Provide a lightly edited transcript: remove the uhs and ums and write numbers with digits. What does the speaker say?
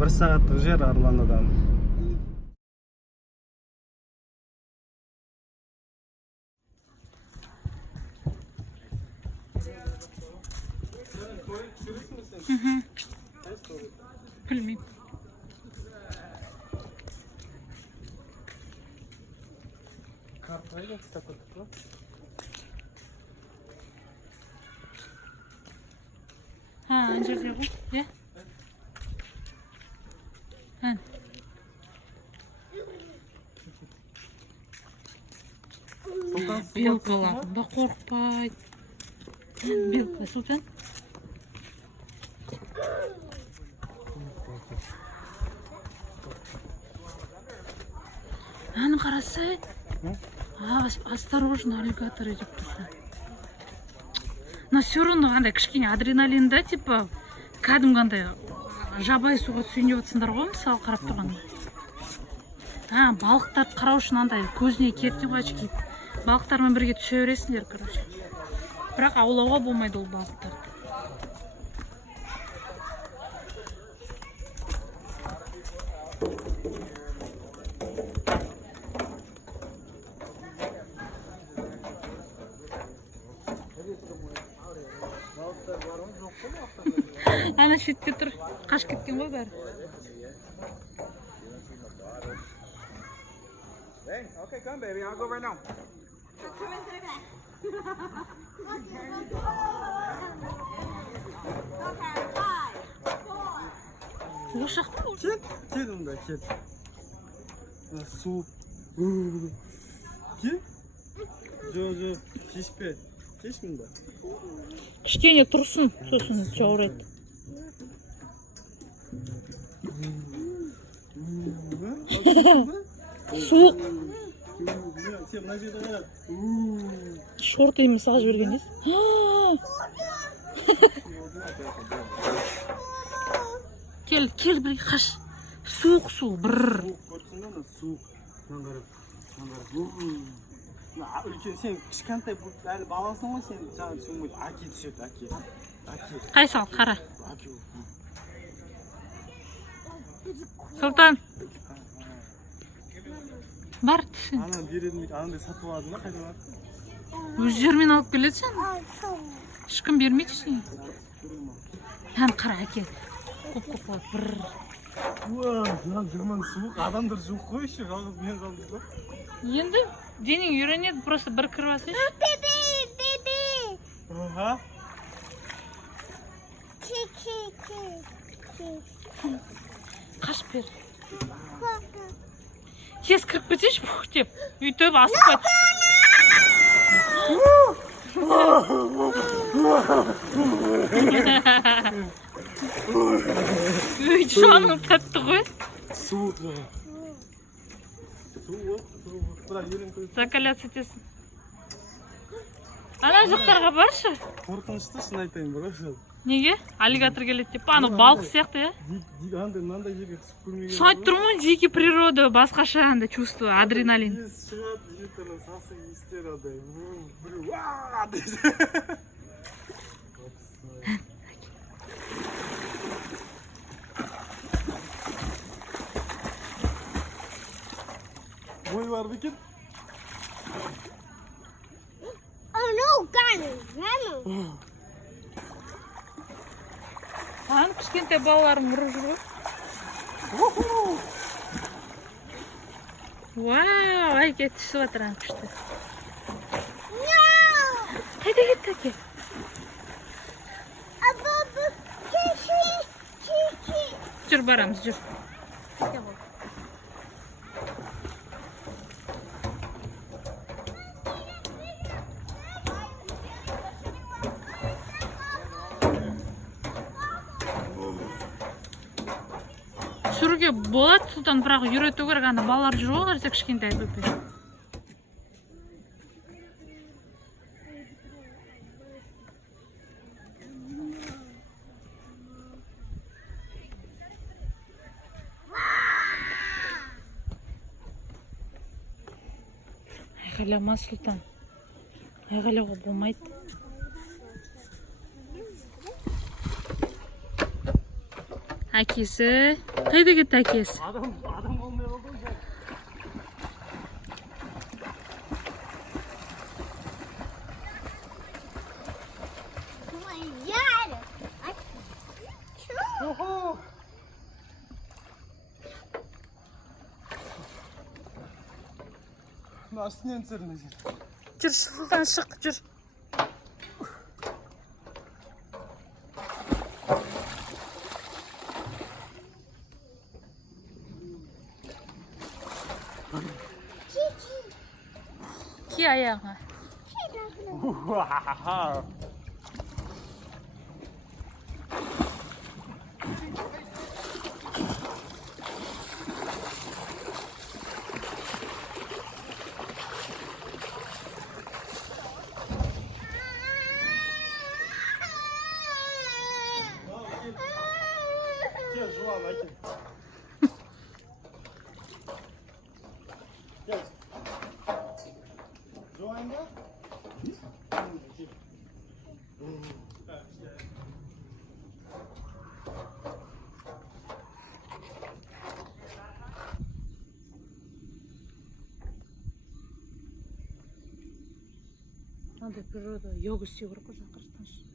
1 сағаттық жер Арланадан. Білмеймін. Картайдың статусы. Ана жерде ғой, иә? Белкалар, да қорқпайды. Белка, Сұлтан. Аны қарасы, осторожно, аллигатор деп тұрса. Но все равно андай кішкене адреналин да, типа, кәдімгі жабай суға түсейін деп отырсыңдар ғой, мысалы қарап тұрғанда. Балықтарды қарау үшін андай көзіне кертіп очки. Балықтармен бірге түсе бересіңдер, короче. Бірақ аулауға болмайды ол балықтарды. Ана шетте тұр, қашып кеткен ғой бәрі. Okay, come baby, I'll go right now. Ошақ па? Кет онда, кет. Су. Кет? Жо, кешпе. Кеш мұнда. Кішкене тұрсын, сосын жаурайды. Суық. Сен мына жерде қара. Шорт емес ағыз бергендес. Кел бірге қаш. Суық су. Бррр. Суық көрсің бе, суық. Үлкен, сен кішкентай әлі баласың ғой, сен саған түсінбейді. Әке түседі, әке. Қай сал, қара. Сұлтан. Бар түсін. Ана бередім, анандай сатып алады ма, қайда барсың? Өздерімен алып келеді сен. Ешкім бермейді сен. Қара әке. Көп болады. Бррр. Жырман суық, адамдар жуық қой еще, жалғыз мен қалдым ба? Енді денең үйренеді, просто бір кіріп алсайшы. Бебе. Қашып бер. Тез кіріп кетсейші, деп. Үйтіп асып қойды. Өйт жаның тәтті ғой. Суық. Бірақ ерін көз. Закаляться етесің. Ана жақтарға баршы. Қорқынышты шын айтайын, бірақ. Неге? Аллигатор келеді деп. Аны балық сияқты, я? Мынандай жерге түсіп көрмеген. Соны айтып тұрмын ғой, дикий природа, басқаша андай чувство, адреналин. Шығады, жетірі, сасы естер адай. Біреу, ааа, дейсі. Бой бар бекен? Oh no, Ghana. Ан кішкентай балаларым ұрып жүр ғой. Вау, әке түсіп жатыр ан күшті. Қайда кетті әке? Жүр, барамыз, жүр. Түсіруге болады, Сұлтан, бірақ үйрету керек, ана балалар жүр ғой, қараса кішкентай бөпе. Айғайлама, Сұлтан. Айғайлауға болмайды. Әкесі. Қайда кетті әкесі? Адам болмай қалды ғой. Охо! Мына астынан түсірме сен. Жүр, шық, жүр. Ки аяғыңа. Уа-ха-ха. Gel Juan aqui. Gel. Juan'da. Надо природа, йога істеу керек қой жақырсыншы.